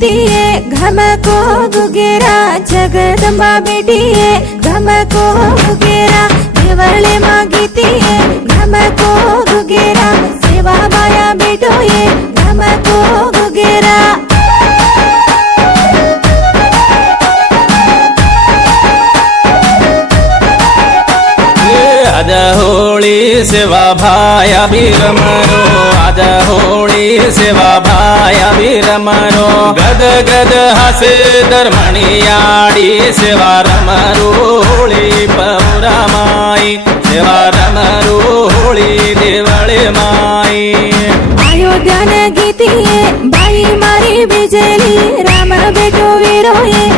गीतिये घमको गुगेरा जगदंबा बेटिये घमको गुगेरा देवळे माँ गीतिये घमको गुगेरा सेवा बाया बेटोये घमको गुगेरा आज होळी सेवा भाया बीरमरो आज होळी सेवा भाया बीरमरो गद गद हसे धर्मणियाडी सेवा रमरो होळी पौरा माई सेवा रमरो होळी देवळे माई अयोध्यान गीतिये बाई मारी बिजली राम बेटो वीरोये